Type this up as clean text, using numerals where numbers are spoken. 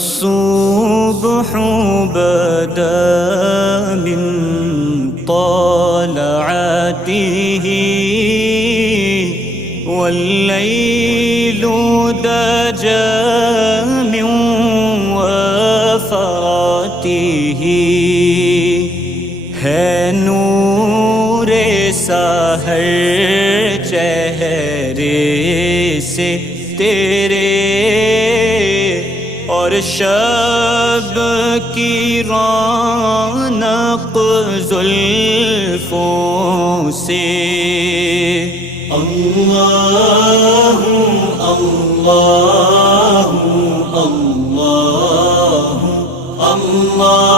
الصبح بدا من طلعته والليل دجى من وفراته है नूर सहर चेहरे से तेरे और शब की रौनक जुल्फों से। अल्लाहु अल्लाहु अल्लाहु अल्लाह